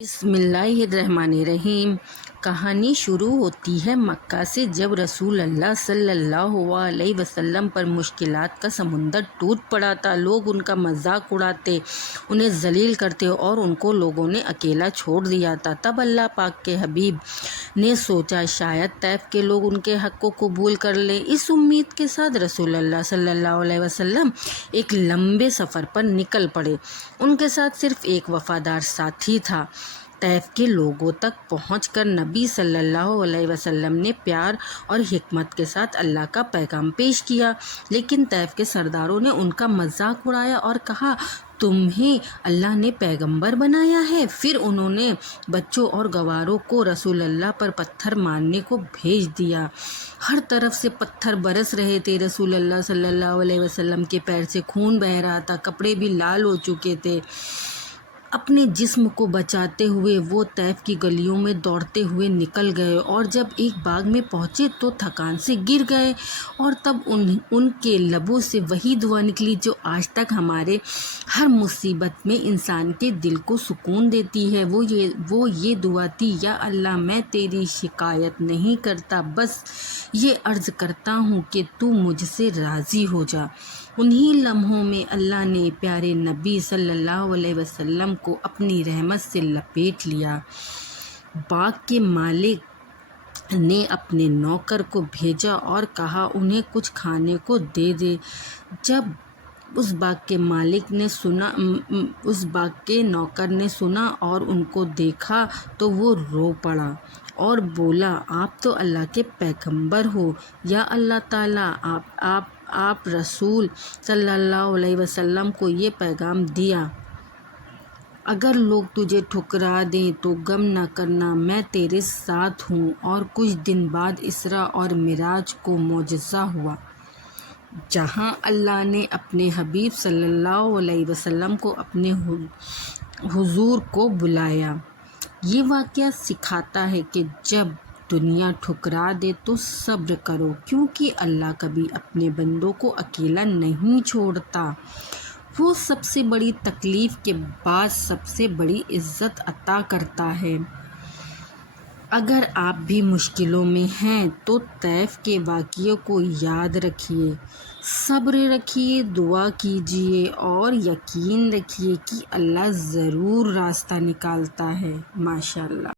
بسم اللہ الرحمن الرحیم۔ کہانی شروع ہوتی ہے مکہ سے، جب رسول اللہ صلی اللہ علیہ وسلم پر مشکلات کا سمندر ٹوٹ پڑا تھا۔ لوگ ان کا مذاق اڑاتے، انہیں ذلیل کرتے اور ان کو لوگوں نے اکیلا چھوڑ دیا تھا۔ تب اللہ پاک کے حبیب نے سوچا شاید طائف کے لوگ ان کے حق کو قبول کر لیں۔ اس امید کے ساتھ رسول اللہ صلی اللہ علیہ وسلم ایک لمبے سفر پر نکل پڑے۔ ان کے ساتھ صرف ایک وفادار ساتھی تھا۔ طائف کے لوگوں تک پہنچ کر نبی صلی اللہ علیہ وسلم نے پیار اور حکمت کے ساتھ اللہ کا پیغام پیش کیا، لیکن طائف کے سرداروں نے ان کا مذاق اڑایا اور کہا تمہیں اللہ نے پیغمبر بنایا ہے۔ پھر انہوں نے بچوں اور گواروں کو رسول اللہ پر پتھر مارنے کو بھیج دیا۔ ہر طرف سے پتھر برس رہے تھے۔ رسول اللہ صلی اللہ علیہ وسلم کے پیر سے خون بہہ رہا تھا، کپڑے بھی لال ہو چکے تھے۔ اپنے جسم کو بچاتے ہوئے وہ طائف کی گلیوں میں دوڑتے ہوئے نکل گئے، اور جب ایک باغ میں پہنچے تو تھکان سے گر گئے، اور تب ان کے لبوں سے وہی دعا نکلی جو آج تک ہمارے ہر مصیبت میں انسان کے دل کو سکون دیتی ہے۔ وہ یہ دعا تھی، یا اللہ میں تیری شکایت نہیں کرتا، بس یہ عرض کرتا ہوں کہ تو مجھ سے راضی ہو جا۔ انہی لمحوں میں اللہ نے پیارے نبی صلی اللہ علیہ وسلم کو اپنی رحمت سے لپیٹ لیا۔ باغ کے مالک نے اپنے نوکر کو بھیجا اور کہا انہیں کچھ کھانے کو دے دے۔ جب اس باغ کے نوکر نے سنا اور ان کو دیکھا تو وہ رو پڑا اور بولا آپ تو اللہ کے پیغمبر ہو، یا اللہ تعالیٰ آپ رسول صلی اللہ علیہ وسلم کو یہ پیغام دیا، اگر لوگ تجھے ٹھکرا دیں تو غم نہ کرنا، میں تیرے ساتھ ہوں۔ اور کچھ دن بعد اسراء اور معراج کو معجزہ ہوا، جہاں اللہ نے اپنے حبیب صلی اللہ علیہ وسلم کو اپنے حضور کو بلایا۔ یہ واقعہ سکھاتا ہے کہ جب دنیا ٹھکرا دے تو صبر کرو، کیونکہ اللہ کبھی اپنے بندوں کو اکیلا نہیں چھوڑتا۔ وہ سب سے بڑی تکلیف کے بعد سب سے بڑی عزت عطا کرتا ہے۔ اگر آپ بھی مشکلوں میں ہیں تو طائف کے واقعے کو یاد رکھیے، صبر رکھیے، دعا کیجیے اور یقین رکھیے کہ اللہ ضرور راستہ نکالتا ہے۔ ماشاءاللہ۔